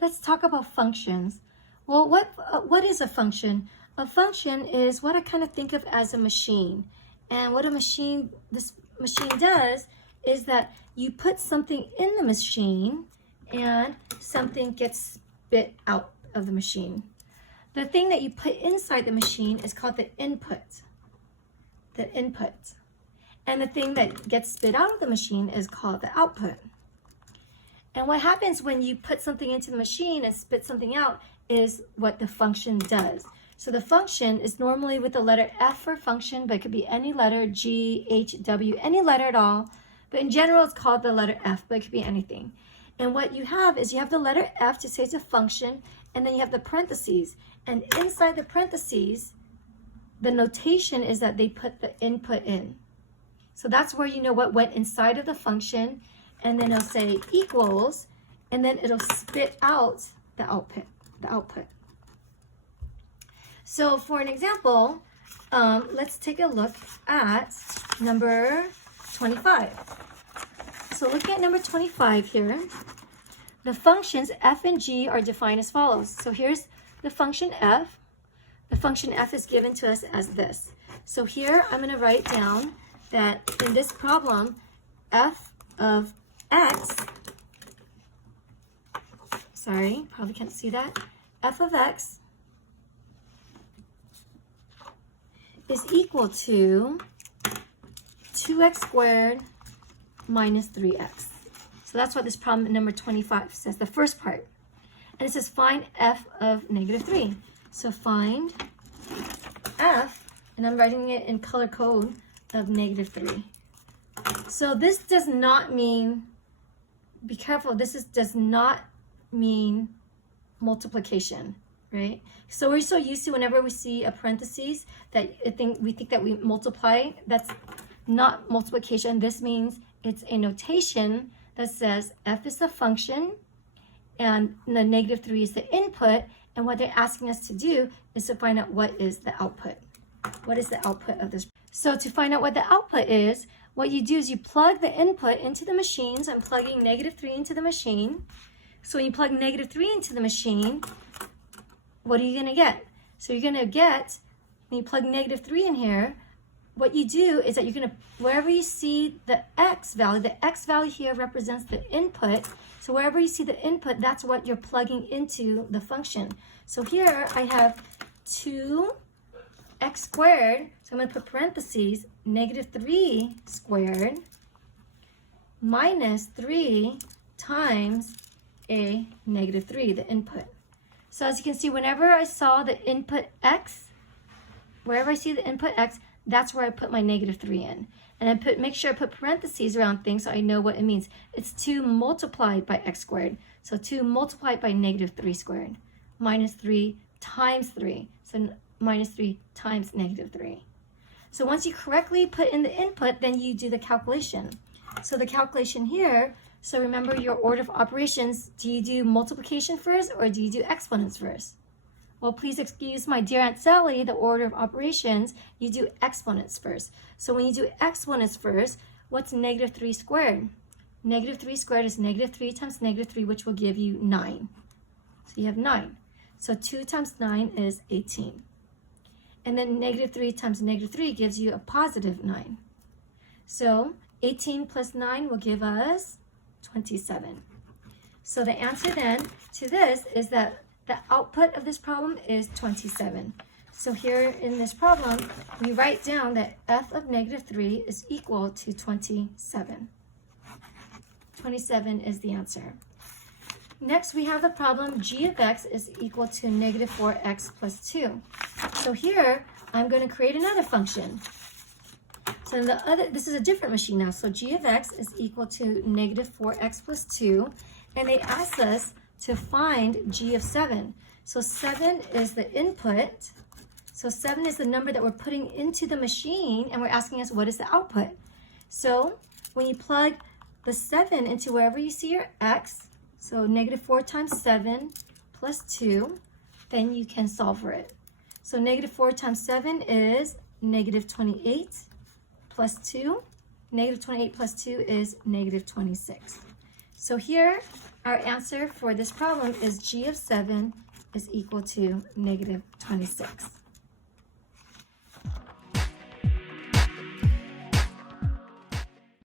let's talk about functions. Well, what is a function? A function is what I kind of think of as a machine. And what this machine does is that you put something in the machine and something gets spit out of the machine. The thing that you put inside the machine is called the input. The input. And the thing that gets spit out of the machine is called the output. And what happens when you put something into the machine and spit something out is what the function does. So the function is normally with the letter F for function, but it could be any letter, G, H, W, any letter at all. But in general, it's called the letter F, but it could be anything. And what you have is you have the letter F to say it's a function, and then you have the parentheses. And inside the parentheses, the notation is that they put the input in. So that's where you know what went inside of the function, and then it'll say equals, and then it'll spit out the output. So for an example, let's take a look at number 25. So looking at number 25 here, the functions f and g are defined as follows. So here's the function f. The function f is given to us as this. So here I'm going to write down that in this problem, f of x, sorry, probably can't see that, f of x is equal to 2x squared minus 3x. So that's what this problem number 25 says, the first part. And it says find f of negative 3. So find f, and I'm writing it in color code, of negative 3. So this does not mean, be careful, does not mean multiplication, right? So we're so used to whenever we see a parentheses that we think that we multiply. That's not multiplication. This means it's a notation that says f is the function and the negative 3 is the input, and what they're asking us to do is to find out what is the output. What is the output of this? So to find out what the output is, what you do is you plug the input into the machine. So I'm plugging negative 3 into the machine. So when you plug negative 3 into the machine, what are you going to get? So you're going to get, when you plug negative 3 in here, what you do is that you're going to, wherever you see the x value here represents the input. So wherever you see the input, that's what you're plugging into the function. So here I have 2x squared, so I'm going to put parentheses, negative 3 squared minus 3 times a negative 3, the input. So as you can see, whenever I saw the input x, wherever I see the input x, that's where I put my negative 3 in. And I make sure I put parentheses around things so I know what it means. It's 2 multiplied by x squared. So 2 multiplied by negative 3 squared minus 3 times 3. So minus 3 times negative 3. So once you correctly put in the input, then you do the calculation. So the calculation here, so remember your order of operations, do you do multiplication first or do you do exponents first? Well, please excuse my dear Aunt Sally, the order of operations, you do exponents first. So when you do exponents first, what's negative 3 squared? Negative 3 squared is negative 3 times negative 3, which will give you 9. So you have 9. So 2 times 9 is 18. And then negative 3 times negative 3 gives you a positive 9. So 18 plus 9 will give us 27. So the answer then to this is that the output of this problem is 27. So here in this problem, we write down that f of negative 3 is equal to 27. 27 is the answer. Next, we have the problem g of x is equal to negative 4x plus 2. So here, I'm going to create another function. So this is a different machine now. So g of x is equal to negative 4x plus 2. And they ask us to find g of 7. So 7 is the input. So 7 is the number that we're putting into the machine, and we're asking us what is the output. So when you plug the 7 into wherever you see your x, so negative 4 times 7 plus 2, then you can solve for it. So negative 4 times 7 is negative 28 plus 2. Negative 28 plus 2 is negative 26. So here, our answer for this problem is g of 7 is equal to negative 26.